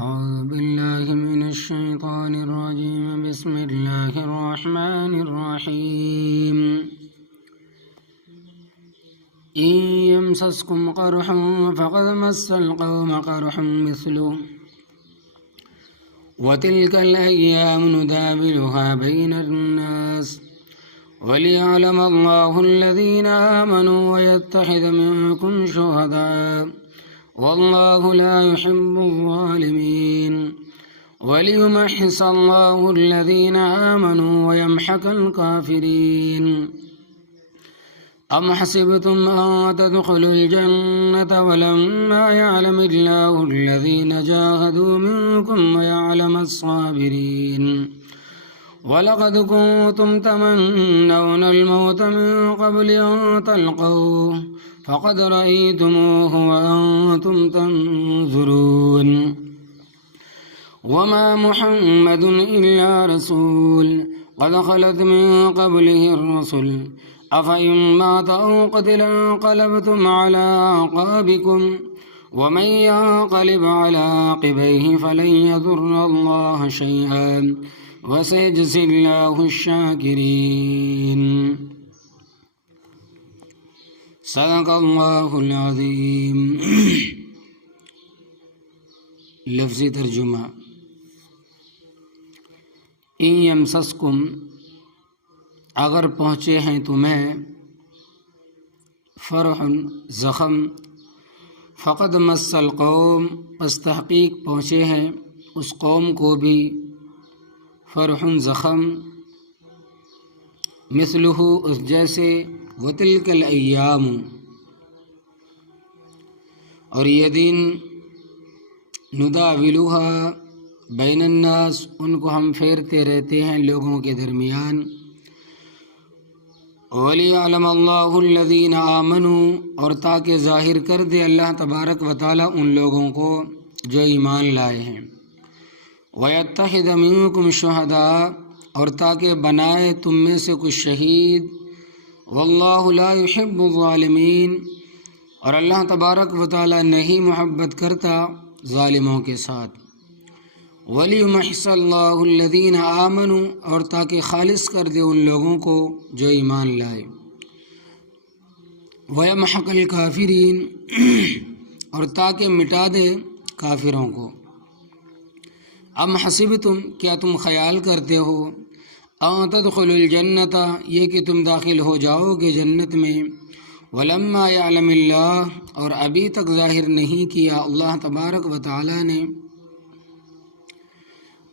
أعوذ بالله من الشيطان الرجيم بسم الله الرحمن الرحيم إن يمسسكم قرح فقد مس القوم قرح مثله وتلك الأيام نداولها بين الناس وليعلم الله الذين آمنوا ويتخذ منكم شهداء والله لا يحب الظالمين وليمحص الله الذين آمنوا ويمحق الكافرين أم حسبتم أن تدخلوا الجنة ولما يعلم الله الذين جاهدوا منكم ويعلم الصابرين ولقد كنتم تمنون الموت من قبل أن تلقوه فقد رأيتموه وأنتم تنظرون وما محمد إلا رسول قد خلت من قبله الرسل أفإن مات أو قتل انقلبتم على أعقابكم ومن ينقلب على عقبيه فلن يضر الله شيئا وسيجزي الله الشاكرين صدق اللہ العظیم۔ لفظی ترجمہ: ان یمسسکم، اگر پہنچے ہیں تمہیں، فرح زخم، فقد مس القوم، پس تحقیق پہنچے ہیں اس قوم کو بھی فرح زخم، مثلہ اس جیسے، وتلک الایام، اور یہ دن، نداولها بین الناس، ان کو ہم پھیرتے رہتے ہیں لوگوں کے درمیان، وَلِيَعْلَمَ اللَّهُ الَّذِينَ آمَنُوا، اور تاکہ ظاہر کر دے اللہ تبارک و تعالیٰ ان لوگوں کو جو ایمان لائے ہیں، وَيَتَّخِذَ مِنكُمْ شُهَدَاءَ، اور تاکہ بنائے تم میں سے کچھ شہید، واللہ لا يحب الظالمین، اور اللہ تبارک و تعالی نہیں محبت کرتا ظالموں کے ساتھ، وَلِيُمَحِّصَ اللَّهُ الَّذِينَ آمَنُوا، اور تاکہ خالص کر دے ان لوگوں کو جو ایمان لائے، وَيَمْحَقَ الْكَافِرِينَ، اور تاکہ مٹا دے کافروں کو، ام حسبتم، کیا تم خیال کرتے ہو، ان تدخلوا الجنت، یہ کہ تم داخل ہو جاؤ گے جنت میں، ولما یعلم اللہ، اور ابھی تک ظاہر نہیں کیا اللہ تبارک و تعالی نے،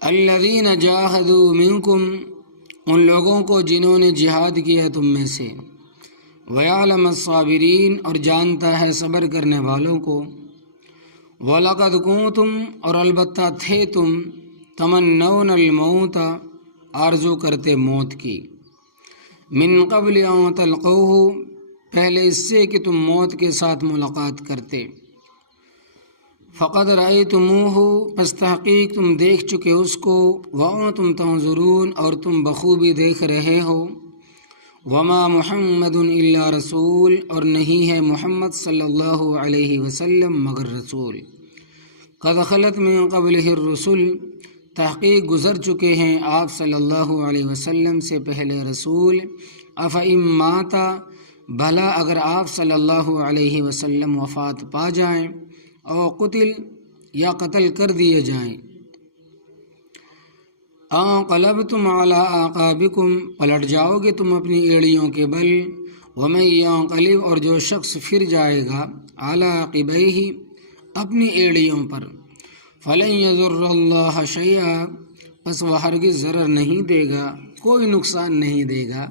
الذین جاہدوا منکم، ان لوگوں کو جنہوں نے جہاد کیا تم میں سے، ویعلم الصابرین، اور جانتا ہے صبر کرنے والوں کو، وَلَقَدْ كُنْتُمْ، اور البتہ تھے تم، تمنون الموت، آرزو کرتے موت کی، من قبل ان تلقوہ، پہلے اس سے کہ تم موت کے ساتھ ملاقات کرتے، فقد رأیتموہ، پس تحقیق تم دیکھ چکے اس کو، وانتم تنظرون، اور تم بخوبی دیکھ رہے ہو، وما محمد الا رسول، اور نہیں ہے محمد صلی اللہ علیہ وسلم مگر رسول، قد خلت من قبلہ الرسل، تحقیق گزر چکے ہیں آپ صلی اللہ علیہ وسلم سے پہلے رسول، افئن مات، بھلا اگر آپ صلی اللہ علیہ وسلم وفات پا جائیں، او قتل، یا قتل کر دیے جائیں، انقلبتم علی اعقابکم، پلٹ جاؤ گے تم اپنی ایڑیوں کے بل، ومن ینقلب، اور جو شخص پھر جائے گا، علی عقبیہ، اپنی ایڑیوں پر، فلن یضر اللہ شیئا، پس وہ ہرگز ضرر نہیں دے گا، کوئی نقصان نہیں دے گا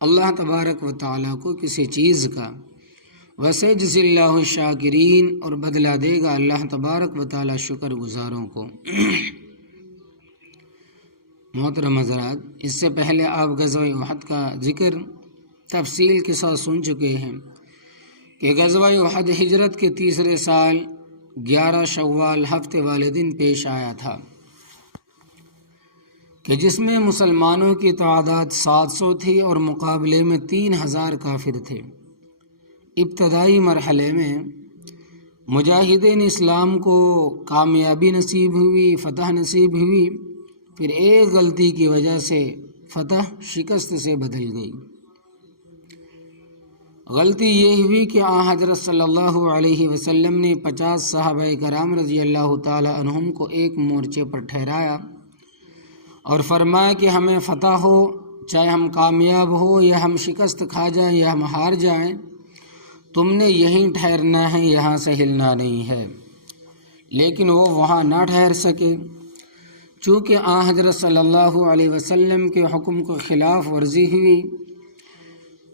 اللہ تبارک و تعالیٰ کو کسی چیز کا، وسیجزی اللہ الشاکرین، اور بدلہ دے گا اللہ تبارک و تعالیٰ شکر گزاروں کو۔ محترم حضرات، اس سے پہلے آپ غزوہ احد کا ذکر تفصیل کے ساتھ سن چکے ہیں کہ غزوہ احد ہجرت کے تیسرے سال 11 شوال ہفتے والے دن پیش آیا تھا، کہ جس میں مسلمانوں کی تعداد 700 تھی اور مقابلے میں 3000 کافر تھے۔ ابتدائی مرحلے میں مجاہدین اسلام کو کامیابی نصیب ہوئی، فتح نصیب ہوئی، پھر ایک غلطی کی وجہ سے فتح شکست سے بدل گئی۔ غلطی یہ ہوئی کہ حضرت صلی اللہ علیہ وسلم نے 50 صحابہ کرام رضی اللہ تعالی عنہم کو ایک مورچے پر ٹھہرایا اور فرمایا کہ ہمیں فتح ہو، چاہے ہم کامیاب ہو یا ہم شکست کھا جائیں یا ہم ہار جائیں، تم نے یہیں ٹھہرنا ہے، یہاں سے ہلنا نہیں ہے۔ لیکن وہ وہاں نہ ٹھہر سکے، چونکہ حضرت صلی اللہ علیہ وسلم کے حکم کو خلاف ورزی ہوئی۔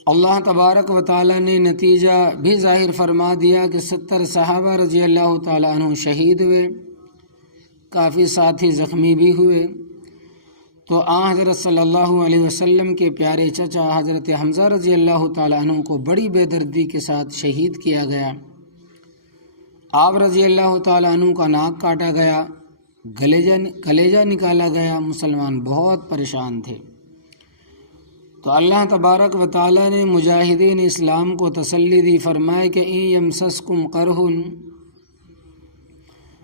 اللہ تبارک و تعالیٰ نے نتیجہ بھی ظاہر فرما دیا کہ 70 صحابہ رضی اللہ تعالیٰ عنہ شہید ہوئے، کافی ساتھی زخمی بھی ہوئے۔ تو حضرت صلی اللہ علیہ وسلم کے پیارے چچا حضرت حمزہ رضی اللہ تعالیٰ عنہ کو بڑی بے دردی کے ساتھ شہید کیا گیا۔ آپ رضی اللہ تعالیٰ عنہ کا ناک کاٹا گیا، کلیجہ نکالا گیا، مسلمان بہت پریشان تھے۔ تو اللہ تبارک و تعالیٰ نے مجاہدین اسلام کو تسلی دی، فرمائے کہ ان یمسسکم قرح،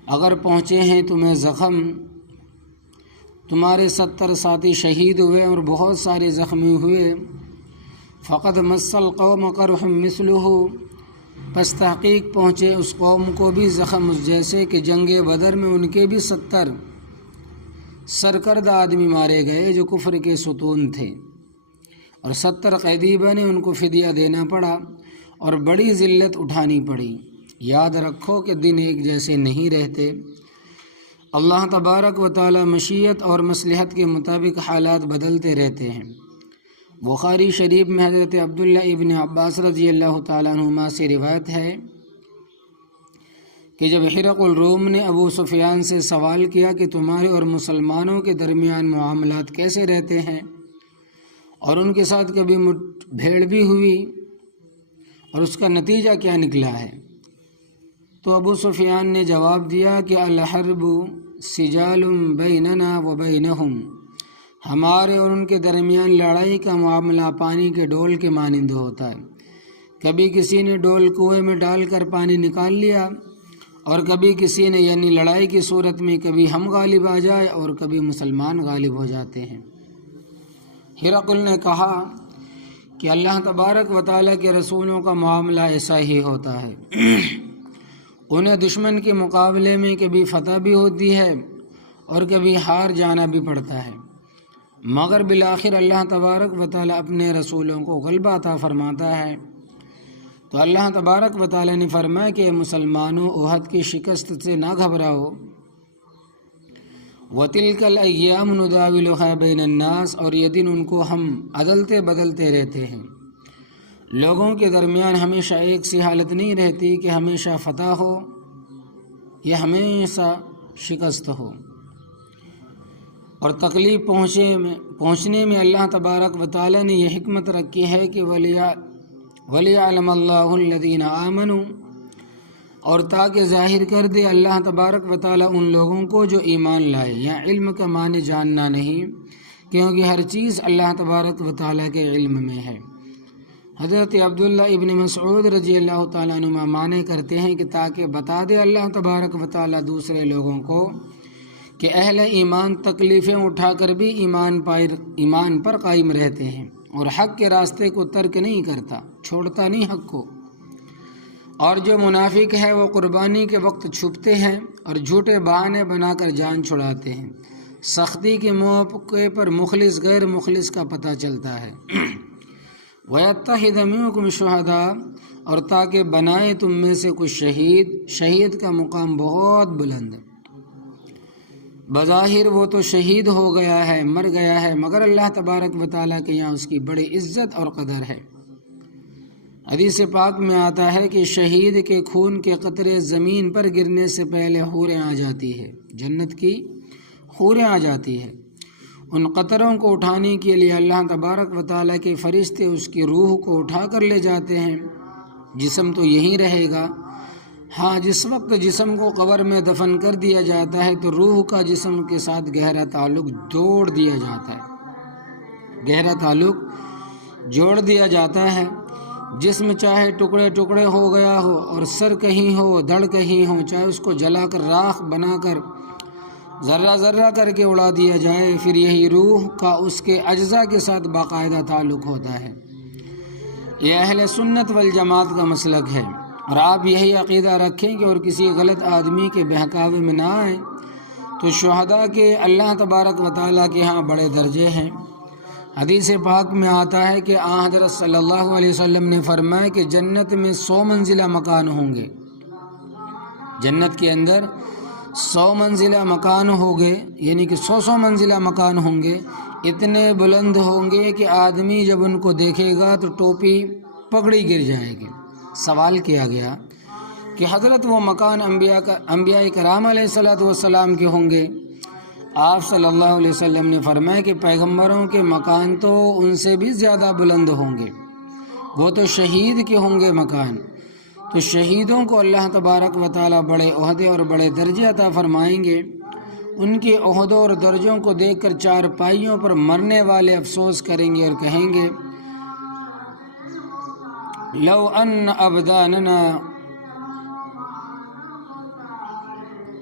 اگر پہنچے ہیں تمہیں زخم، تمہارے 70 ساتھی شہید ہوئے اور بہت سارے زخمی ہوئے، فقد مس القوم قرح مثلہ، پس تحقیق پہنچے اس قوم کو بھی زخم اس جیسے کہ جنگ بدر میں ان کے بھی 70 سرکردہ آدمی مارے گئے جو کفر کے ستون تھے، اور 70 قیدی بنے، ان کو فدیہ دینا پڑا اور بڑی ذلت اٹھانی پڑی۔ یاد رکھو کہ دن ایک جیسے نہیں رہتے، اللہ تبارک و تعالی مشیت اور مصلحت کے مطابق حالات بدلتے رہتے ہیں۔ بخاری شریف میں حضرت عبداللہ ابن عباس رضی اللہ تعالیٰ عنہما سے روایت ہے کہ جب ہرقل الروم نے ابو سفیان سے سوال کیا کہ تمہارے اور مسلمانوں کے درمیان معاملات کیسے رہتے ہیں اور ان کے ساتھ کبھی مٹ بھیڑ بھی ہوئی اور اس کا نتیجہ کیا نکلا ہے، تو ابو سفیان نے جواب دیا کہ الحرب سجال بیننا و بینہم، ہمارے اور ان کے درمیان لڑائی کا معاملہ پانی کے ڈول کے مانند ہوتا ہے، کبھی کسی نے ڈول کنویں میں ڈال کر پانی نکال لیا اور کبھی کسی نے، یعنی لڑائی کی صورت میں کبھی ہم غالب آ جائے اور کبھی مسلمان غالب ہو جاتے ہیں۔ ہرقل نے کہا کہ اللہ تبارک و تعالیٰ کے رسولوں کا معاملہ ایسا ہی ہوتا ہے، انہیں دشمن کے مقابلے میں کبھی فتح بھی ہوتی ہے اور کبھی ہار جانا بھی پڑتا ہے، مگر بالآخر اللہ تبارک و تعالیٰ اپنے رسولوں کو غلبہ عطا فرماتا ہے۔ تو اللہ تبارک و تعالیٰ نے فرمایا کہ مسلمانوں، احد کی شکست سے نہ گھبراؤ، وَتِلْكَ الْأَيَّامُ نُدَاوِلُهَا بَيْنَ النَّاسِ، اور یہ دن ان کو ہم عدلتے بدلتے رہتے ہیں، لوگوں کے درمیان ہمیشہ ایک سی حالت نہیں رہتی کہ ہمیشہ فتح ہو یا ہمیشہ شکست ہو، اور تکلیف پہنچنے میں اللہ تبارک و تعالیٰ نے یہ حکمت رکھی ہے کہ وَلِيَعْلَمَ اللَّهُ الَّذِينَ آمَنُوا، اور تاکہ ظاہر کر دے اللہ تبارک و تعالیٰ ان لوگوں کو جو ایمان لائے۔ یا علم کا معنی جاننا نہیں، کیونکہ ہر چیز اللہ تبارک و تعالیٰ کے علم میں ہے۔ حضرت عبداللہ ابن مسعود رضی اللہ تعالیٰ عنہ معنی کرتے ہیں کہ تاکہ بتا دے اللہ تبارک و تعالیٰ دوسرے لوگوں کو کہ اہل ایمان تکلیفیں اٹھا کر بھی ایمان پر قائم رہتے ہیں اور حق کے راستے کو ترک نہیں کرتا، چھوڑتا نہیں حق کو، اور جو منافق ہے وہ قربانی کے وقت چھپتے ہیں اور جھوٹے بہانے بنا کر جان چھڑاتے ہیں، سختی کے موقع پر مخلص غیر مخلص کا پتہ چلتا ہے۔ وَيَتَّخِذَ مِنكُمْ شُهَدَاءَ، اور تاکہ بنائے تم میں سے کچھ شہید کا مقام بہت بلند ہے، بظاہر وہ تو شہید ہو گیا ہے، مر گیا ہے، مگر اللہ تبارک و تعالیٰ کے یہاں اس کی بڑی عزت اور قدر ہے۔ حدیث پاک میں آتا ہے کہ شہید کے خون کے قطرے زمین پر گرنے سے پہلے حوریں آ جاتی ہے، جنت کی حوریں آ جاتی ہے، ان قطروں کو اٹھانے کے لیے اللہ تبارک و تعالیٰ کے فرشتے اس کی روح کو اٹھا کر لے جاتے ہیں۔ جسم تو یہیں رہے گا، ہاں جس وقت جسم کو قبر میں دفن کر دیا جاتا ہے تو روح کا جسم کے ساتھ گہرا تعلق جوڑ دیا جاتا ہے، جسم چاہے ٹکڑے ٹکڑے ہو گیا ہو اور سر کہیں ہو دھڑ کہیں ہو، چاہے اس کو جلا کر راکھ بنا کر ذرہ ذرہ کر کے اڑا دیا جائے، پھر یہی روح کا اس کے اجزاء کے ساتھ باقاعدہ تعلق ہوتا ہے۔ یہ اہل سنت والجماعت کا مسلک ہے، اور آپ یہی عقیدہ رکھیں کہ اور کسی غلط آدمی کے بہکاوے میں نہ آئیں، تو شہداء کے اللہ تبارک و تعالیٰ کے ہاں بڑے درجے ہیں۔ حدیث پاک میں آتا ہے کہ آن حضرت صلی اللہ علیہ وسلم نے فرمایا کہ جنت میں 100 منزلہ مکان ہوں گے، جنت کے اندر 100 منزلہ مکان ہوں گے، یعنی کہ 100 منزلہ مکان ہوں گے، اتنے بلند ہوں گے کہ آدمی جب ان کو دیکھے گا تو ٹوپی پگڑی گر جائے گی۔ سوال کیا گیا کہ حضرت وہ مکان انبیاء کرام علیہ الصلوۃ والسلام کے ہوں گے؟ آپ صلی اللہ علیہ وسلم نے فرمایا کہ پیغمبروں کے مکان تو ان سے بھی زیادہ بلند ہوں گے، وہ تو شہید کے ہوں گے مکان۔ تو شہیدوں کو اللہ تبارک و تعالیٰ بڑے عہدے اور بڑے درجے عطا فرمائیں گے۔ ان کے عہدوں اور درجوں کو دیکھ کر چار پائیوں پر مرنے والے افسوس کریں گے اور کہیں گے لو ان ابداننا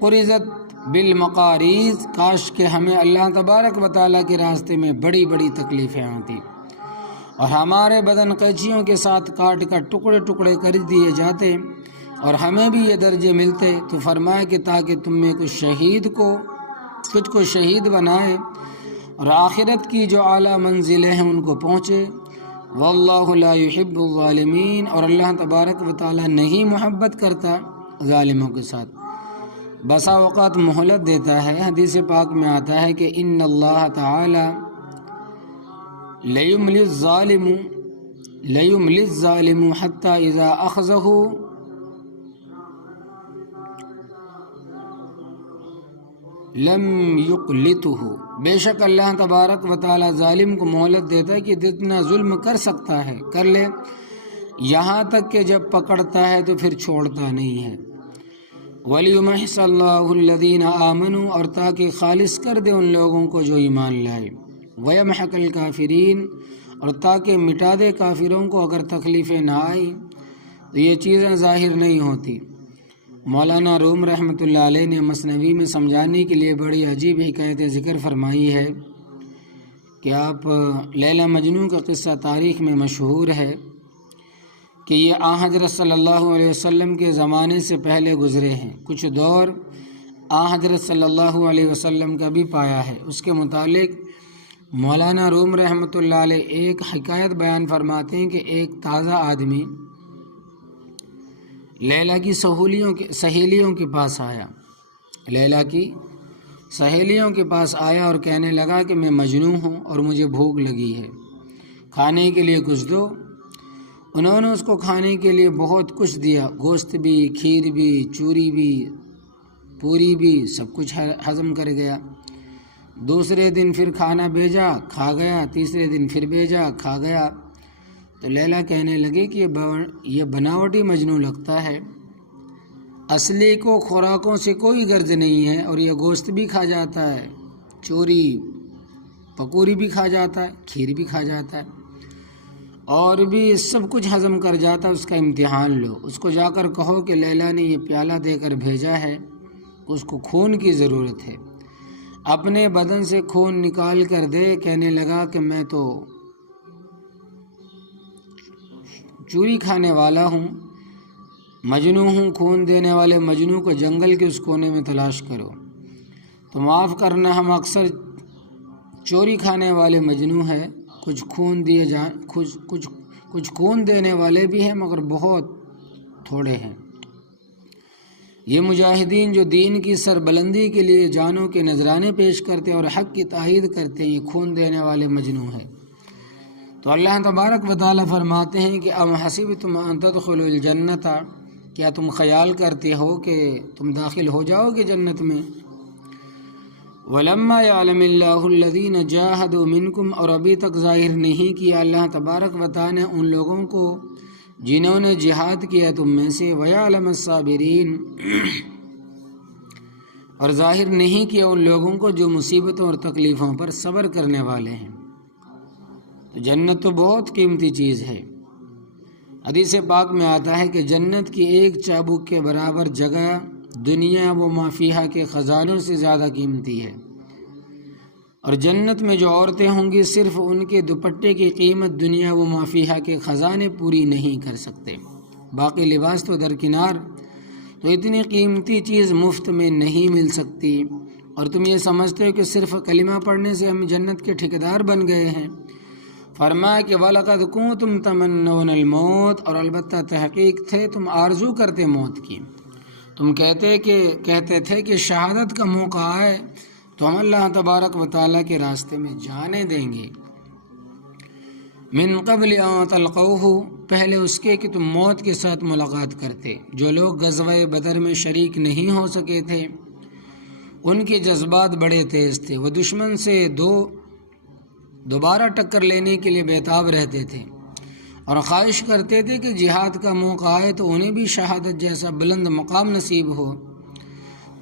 قرزت بالمقاریض، کاش کہ ہمیں اللہ تبارک و تعالیٰ کے راستے میں بڑی بڑی تکلیفیں آتی اور ہمارے بدن قینچیوں کے ساتھ کاٹ کر ٹکڑے ٹکڑے کر دیے جاتے اور ہمیں بھی یہ درجے ملتے۔ تو فرمایا کہ تاکہ تم میں کچھ کو شہید بنائے اور آخرت کی جو اعلیٰ منزلیں ہیں ان کو پہنچے۔ واللہ لا يحب الظالمین، اور اللہ تبارک و تعالیٰ نہیں محبت کرتا ظالموں کے ساتھ، بسا اوقات مہلت دیتا ہے۔ حدیث پاک میں آتا ہے کہ ان اللہ تعالی لیملی الظالم حتی اذا اخذہ لم یقلتہ، بے شک اللہ تبارک و تعالی ظالم کو مہلت دیتا ہے کہ جتنا ظلم کر سکتا ہے کر لے، یہاں تک کہ جب پکڑتا ہے تو پھر چھوڑتا نہیں ہے۔ وَلِيُمَحِصَ اللَّهُ الَّذِينَ آمَنُوا، اور تاکہ خالص کر دے ان لوگوں کو جو ایمان لائے، وَيَمْحَقَ الْكَافِرِينَ، اور تاکہ مٹا دے کافروں کو اگر تکلیفیں نہ آئیں تو یہ چیزیں ظاہر نہیں ہوتی۔ مولانا روم رحمۃ اللہ علیہ نے مثنوی میں سمجھانے کے لیے بڑی عجیب حکایت ذکر فرمائی ہے کہ آپ لیلا مجنون کا قصہ تاریخ میں مشہور ہے کہ یہ آن حضرت صلی اللہ علیہ وسلم کے زمانے سے پہلے گزرے ہیں، کچھ دور آن حضرت صلی اللہ علیہ وسلم کا بھی پایا ہے۔ اس کے متعلق مولانا روم رحمۃ اللہ علیہ ایک حکایت بیان فرماتے ہیں کہ ایک تازہ آدمی لیلا کی سہیلیوں کے پاس آیا، لیلا کی سہیلیوں کے پاس آیا اور کہنے لگا کہ میں مجنون ہوں اور مجھے بھوک لگی ہے، کھانے کے لیے کچھ دو۔ انہوں نے اس کو کھانے کے لیے بہت کچھ دیا، گوشت بھی، کھیر بھی، چوری بھی، پوری بھی، سب کچھ ہضم کر گیا۔ دوسرے دن پھر کھانا بھیجا، کھا گیا، تیسرے دن پھر بھیجا، کھا گیا۔ تو لیلا کہنے لگے کہ یہ بناوٹی مجنون لگتا ہے، اصلی کو خوراکوں سے کوئی غرض نہیں ہے، اور یہ گوشت بھی کھا جاتا ہے، چوری پکوڑی بھی کھا جاتا ہے، کھیر بھی کھا جاتا ہے، اور بھی سب کچھ ہضم کر جاتا ہے۔ اس کا امتحان لو، اس کو جا کر کہو کہ لیلا نے یہ پیالہ دے کر بھیجا ہے، اس کو خون کی ضرورت ہے، اپنے بدن سے خون نکال کر دے۔ کہنے لگا کہ میں تو چوری کھانے والا ہوں، مجنون ہوں، خون دینے والے مجنون کو جنگل کے اس کونے میں تلاش کرو۔ تو معاف کرنا، ہم اکثر چوری کھانے والے مجنون ہیں، کچھ خون دینے والے بھی ہیں مگر بہت تھوڑے ہیں۔ یہ مجاہدین جو دین کی سربلندی کے لیے جانوں کے نذرانے پیش کرتے ہیں اور حق کی تائید کرتے ہیں، یہ خون دینے والے مجنون ہیں۔ تو اللہ تبارک و تعالیٰ فرماتے ہیں کہ ام حسبتم ان تدخلوا الجنۃ، کیا تم خیال کرتے ہو کہ تم داخل ہو جاؤ گے جنت میں؟ ولما يعلم اللہ الذین جاہدوا منکم، اور ابھی تک ظاہر نہیں کیا اللہ تبارک و تعالیٰ نے ان لوگوں کو جنہوں نے جہاد کیا تم میں سے، ویعلم الصابرین، اور ظاہر نہیں کیا ان لوگوں کو جو مصیبتوں اور تکلیفوں پر صبر کرنے والے ہیں۔ تو جنت تو بہت قیمتی چیز ہے، حدیث پاک میں آتا ہے کہ جنت کی ایک چابک کے برابر جگہ دنیا و ما فیہا کے خزانوں سے زیادہ قیمتی ہے، اور جنت میں جو عورتیں ہوں گی صرف ان کے دوپٹے کی قیمت دنیا و ما فیہا کے خزانے پوری نہیں کر سکتے۔ باقی لباس تو درکنار، تو اتنی قیمتی چیز مفت میں نہیں مل سکتی، اور تم یہ سمجھتے ہو کہ صرف کلمہ پڑھنے سے ہم جنت کے ٹھیکیدار بن گئے ہیں۔ فرمایا کہ وَلَقَدْ كُنْتُمْ تَمَنَّوْنَ الْمَوْتَ، اور البتہ تحقیق تھے تم آرزو کرتے موت کی، تم کہتے تھے کہ شہادت کا موقع آئے تو ہم اللہ تبارک و تعالیٰ کے راستے میں جانیں دیں گے۔ من قبل ان تلقوہ، پہلے اس کے کہ تم موت کے ساتھ ملاقات کرتے۔ جو لوگ غزوہ بدر میں شریک نہیں ہو سکے تھے ان کے جذبات بڑے تیز تھے، وہ دشمن سے دوبارہ ٹکر لینے کے لیے بیتاب رہتے تھے اور خواہش کرتے تھے کہ جہاد کا موقع آئے تو انہیں بھی شہادت جیسا بلند مقام نصیب ہو۔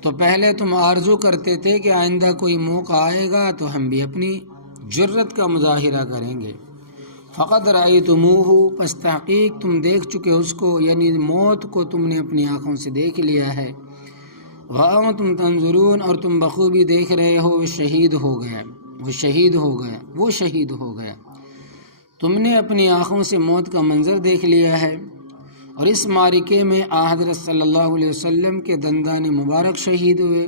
تو پہلے تم آرزو کرتے تھے کہ آئندہ کوئی موقع آئے گا تو ہم بھی اپنی جرت کا مظاہرہ کریں گے۔ فقد رأیتموہ، پس تحقیق تم دیکھ چکے اس کو، یعنی موت کو تم نے اپنی آنکھوں سے دیکھ لیا ہے۔ وَأَنْتُمْ تَنْظُرُونَ، اور تم بخوبی دیکھ رہے ہو، وہ شہید ہو گیا۔ تم نے اپنی آنکھوں سے موت کا منظر دیکھ لیا ہے، اور اس معرکے میں حضرت صلی اللہ علیہ وسلم کے دندان مبارک شہید ہوئے،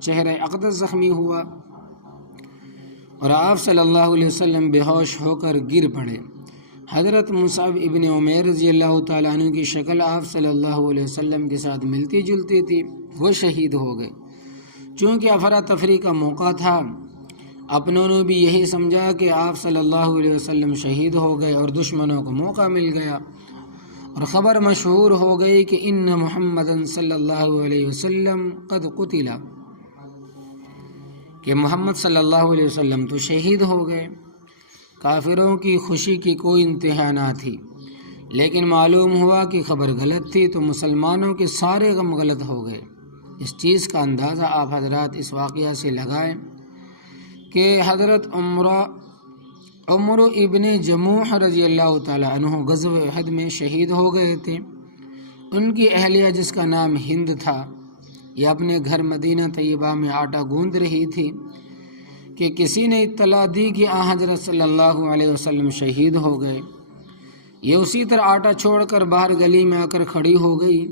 چہرہ اقدس زخمی ہوا، اور آپ صلی اللہ علیہ وسلم بے ہوش ہو کر گر پڑے۔ حضرت مصعب ابن عمیر رضی اللہ تعالیٰ عنہ کی شکل آپ صلی اللہ علیہ وسلم کے ساتھ ملتی جلتی تھی، وہ شہید ہو گئے۔ چونکہ افراتفری کا موقع تھا، اپنوں نے بھی یہی سمجھا کہ آپ صلی اللہ علیہ وسلم شہید ہو گئے اور دشمنوں کو موقع مل گیا، اور خبر مشہور ہو گئی کہ ان محمدً صلی اللہ علیہ وسلم قد قتل، کہ محمد صلی اللہ علیہ وسلم تو شہید ہو گئے۔ کافروں کی خوشی کی کوئی انتہا نہ تھی، لیکن معلوم ہوا کہ خبر غلط تھی تو مسلمانوں کے سارے غم غلط ہو گئے۔ اس چیز کا اندازہ آپ حضرات اس واقعہ سے لگائیں کہ حضرت عمر ابن جموح رضی اللہ تعالیٰ عنہ غزوہ احد میں شہید ہو گئے تھے۔ ان کی اہلیہ جس کا نام ہند تھا، یہ اپنے گھر مدینہ طیبہ میں آٹا گوندھ رہی تھی کہ کسی نے اطلاع دی کہ حضرت صلی اللہ علیہ وسلم شہید ہو گئے۔ یہ اسی طرح آٹا چھوڑ کر باہر گلی میں آ کر کھڑی ہو گئی۔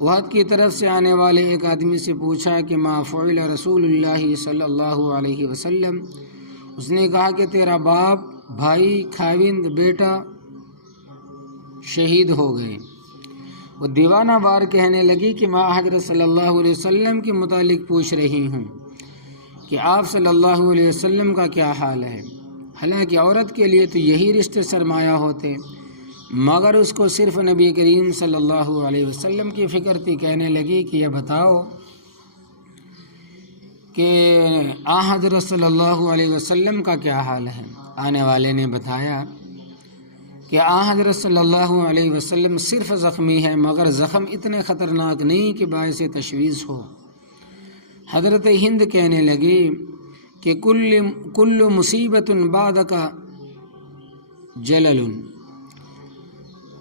وحد کی طرف سے آنے والے ایک آدمی سے پوچھا کہ ما فعل رسول اللہ صلی اللہ علیہ وسلم، اس نے کہا کہ تیرا باپ، بھائی، خاوند، بیٹا شہید ہو گئے۔ وہ دیوانہ وار کہنے لگی کہ میں حضرت صلی اللہ علیہ وسلم کے متعلق پوچھ رہی ہوں کہ آپ صلی اللہ علیہ وسلم کا کیا حال ہے۔ حالانکہ عورت کے لیے تو یہی رشتے سرمایہ ہوتے، مگر اس کو صرف نبی کریم صلی اللہ علیہ وسلم کی فکر تھی۔ کہنے لگی کہ یہ بتاؤ کہ حضرت صلی اللہ علیہ وسلم کا کیا حال ہے۔ آنے والے نے بتایا کہ حضرت صلی اللہ علیہ وسلم صرف زخمی ہے، مگر زخم اتنے خطرناک نہیں کہ باعث تشویش ہو۔ حضرت ہند کہنے لگی کہ کل مصیبت بعدک جلل،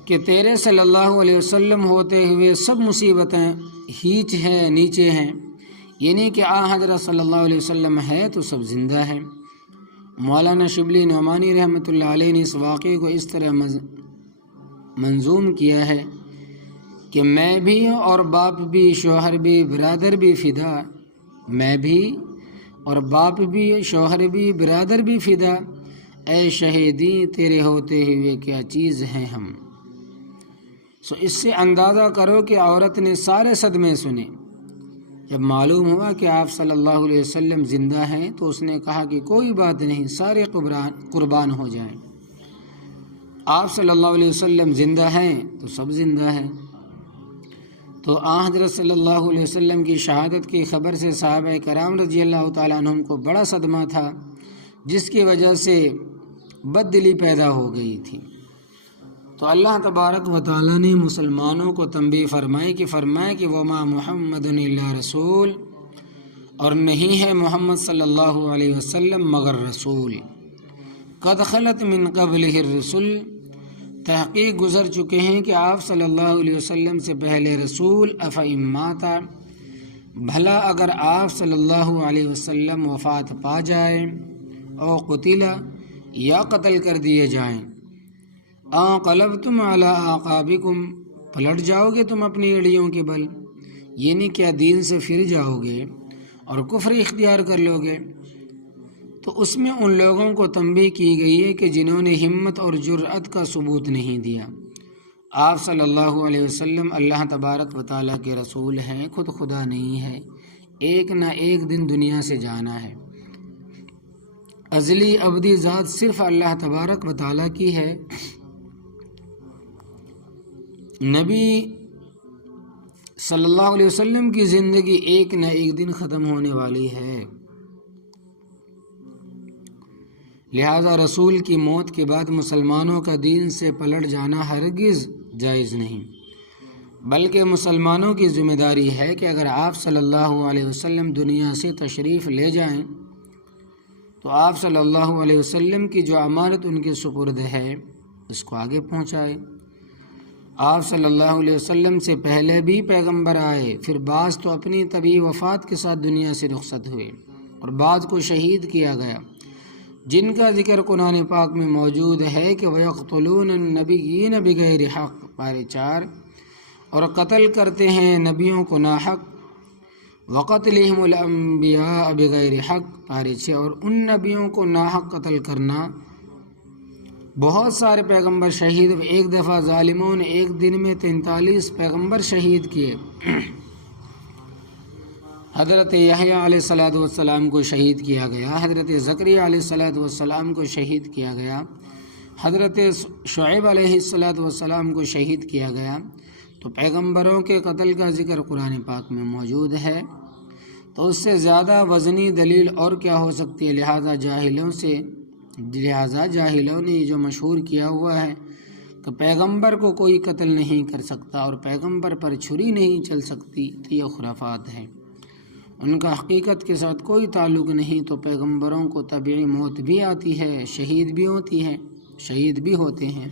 کہ تیرے صلی اللہ علیہ وسلم ہوتے ہوئے سب مصیبتیں ہیچ ہیں، نیچے ہیں، یعنی کہ حضرت صلی اللہ علیہ وسلم ہے تو سب زندہ ہیں۔ مولانا شبلی نعمانی رحمۃ اللہ علیہ نے اس واقعے کو اس طرح منظوم کیا ہے کہ میں بھی اور باپ بھی، شوہر بھی، برادر بھی فدا، میں بھی اور باپ بھی، شوہر بھی، برادر بھی فدا، اے شہیدی تیرے ہوتے ہوئے کیا چیز ہیں ہم۔ اس سے اندازہ کرو کہ عورت نے سارے صدمے سنے۔ جب معلوم ہوا کہ آپ صلی اللہ علیہ وسلم زندہ ہیں تو اس نے کہا کہ کوئی بات نہیں، سارے قربان ہو جائیں۔ آپ صلی اللہ علیہ وسلم زندہ ہیں تو سب زندہ ہیں۔ تو حضرت صلی اللہ علیہ وسلم کی شہادت کی خبر سے صحابہ کرام رضی اللہ تعالیٰ عنہم کو بڑا صدمہ تھا، جس کی وجہ سے بد دلی پیدا ہو گئی تھی۔ تو اللہ تبارک و تعالیٰ نے مسلمانوں کو تنبیہ فرمائی کہ وما محمد الا رسول، اور نہیں ہے محمد صلی اللہ علیہ وسلم مگر رسول، قد خلت من قبلہ الرسل، تحقیق گزر چکے ہیں کہ آپ صلی اللہ علیہ وسلم سے پہلے رسول افاماتا، بھلا اگر آپ صلی اللہ علیہ وسلم وفات پا جائیں، او قتلا یا قتل کر دیے جائیں، انقلبتم علی اعقابکم، پلٹ جاؤ گے تم اپنی ایڑیوں کے بل، یعنی کیا دین سے پھر جاؤ گے اور کفر اختیار کر لو گے؟ تو اس میں ان لوگوں کو تنبیہ کی گئی ہے کہ جنہوں نے ہمت اور جرأت کا ثبوت نہیں دیا۔ آپ صلی اللہ علیہ وسلم اللہ تبارک و تعالیٰ کے رسول ہیں، خود خدا نہیں ہے، ایک نہ ایک دن دنیا سے جانا ہے۔ ازلی ابدی ذات صرف اللہ تبارک و تعالیٰ کی ہے۔ نبی صلی اللہ علیہ وسلم کی زندگی ایک نہ ایک دن ختم ہونے والی ہے، لہذا رسول کی موت کے بعد مسلمانوں کا دین سے پلٹ جانا ہرگز جائز نہیں، بلکہ مسلمانوں کی ذمہ داری ہے کہ اگر آپ صلی اللہ علیہ وسلم دنیا سے تشریف لے جائیں تو آپ صلی اللہ علیہ وسلم کی جو امانت ان کے سپرد ہے اس کو آگے پہنچائے۔ آپ صلی اللہ علیہ وسلم سے پہلے بھی پیغمبر آئے، پھر بعض تو اپنی طبعی وفات کے ساتھ دنیا سے رخصت ہوئے اور بعض کو شہید کیا گیا، جن کا ذکر قرآن پاک میں موجود ہے کہ وَيَقْتُلُونَ النَّبِيِّينَ بِغَيْرِ حَقٍّ پارے 4، اور قتل کرتے ہیں نبیوں کو ناحق، وَقَتْلِهِمُ الْأَنْبِيَاءَ بِغَيْرِ حَقٍّ پارے 6، اور ان نبیوں کو ناحق قتل کرنا۔ بہت سارے پیغمبر شہید، ایک دفعہ ظالموں نے ایک دن میں 43 پیغمبر شہید کیے۔ حضرت یحییٰ علیہ السلام کو شہید کیا گیا، حضرت زکریا علیہ السلام کو شہید کیا گیا، حضرت شعیب علیہ السلام کو شہید کیا گیا۔ تو پیغمبروں کے قتل کا ذکر قرآن پاک میں موجود ہے، تو اس سے زیادہ وزنی دلیل اور کیا ہو سکتی ہے؟ لہذا جاہلوں نے جو مشہور کیا ہوا ہے کہ پیغمبر کو کوئی قتل نہیں کر سکتا اور پیغمبر پر چھری نہیں چل سکتی، تو یہ خرافات ہیں، ان کا حقیقت کے ساتھ کوئی تعلق نہیں۔ تو پیغمبروں کو طبعی موت بھی آتی ہے، شہید بھی ہوتے ہیں،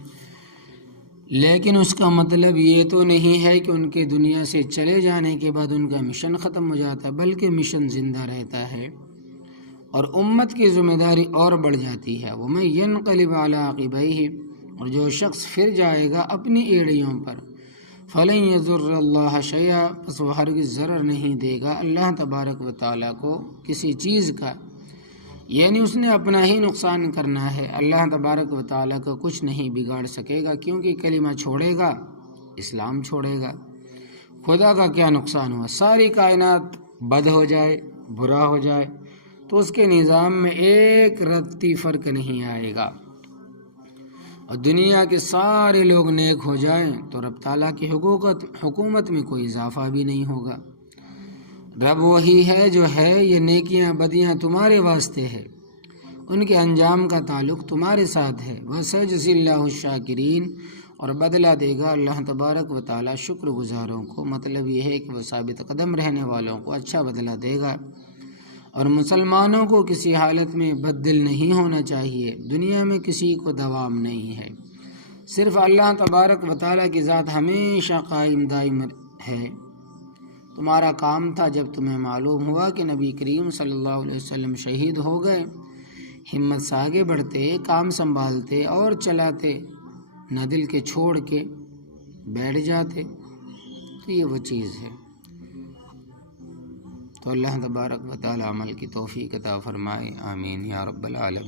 لیکن اس کا مطلب یہ تو نہیں ہے کہ ان کے دنیا سے چلے جانے کے بعد ان کا مشن ختم ہو جاتا ہے، بلکہ مشن زندہ رہتا ہے اور امت کی ذمہ داری اور بڑھ جاتی ہے۔ وَمَن يَنْقَلِبْ عَلَىٰ عَقِبَيْهِ، اور جو شخص پھر جائے گا اپنی ایڑیوں پر، فَلَن يَضُرَّ اللَّهَ شَيْئًا، پس وہ ہرگز ضرر نہیں دے گا اللہ تبارک و تعالیٰ کو کسی چیز کا، یعنی اس نے اپنا ہی نقصان کرنا ہے، اللہ تبارک و تعالیٰ کو کچھ نہیں بگاڑ سکے گا، کیونکہ کلمہ چھوڑے گا اسلام چھوڑے گا۔ خدا کا کیا نقصان ہوا؟ ساری کائنات بد ہو جائے، برا ہو جائے، تو اس کے نظام میں ایک رتی فرق نہیں آئے گا، اور دنیا کے سارے لوگ نیک ہو جائیں تو رب تعالیٰ کی حکومت میں کوئی اضافہ بھی نہیں ہوگا۔ رب وہی ہے جو ہے، یہ نیکیاں بدیاں تمہارے واسطے ہے، ان کے انجام کا تعلق تمہارے ساتھ ہے۔ وَسَيَجْزِي اللَّهُ الشَّاكِرِينَ، اور بدلہ دے گا اللہ تبارک و تعالیٰ شکر گزاروں کو، مطلب یہ ہے کہ وہ ثابت قدم رہنے والوں کو اچھا بدلہ دے گا۔ اور مسلمانوں کو کسی حالت میں بد دل نہیں ہونا چاہیے، دنیا میں کسی کو دوام نہیں ہے، صرف اللہ تبارک و تعالیٰ کی ذات ہمیشہ قائم دائم ہے۔ تمہارا کام تھا جب تمہیں معلوم ہوا کہ نبی کریم صلی اللہ علیہ وسلم شہید ہو گئے، ہمت سے آگے بڑھتے، کام سنبھالتے اور چلاتے، نہ دل کے چھوڑ کے بیٹھ جاتے، تو یہ وہ چیز ہے۔ تو اللہ تبارک و تعالی عمل کی توفیق عطا فرمائے، آمین یا رب العالمین۔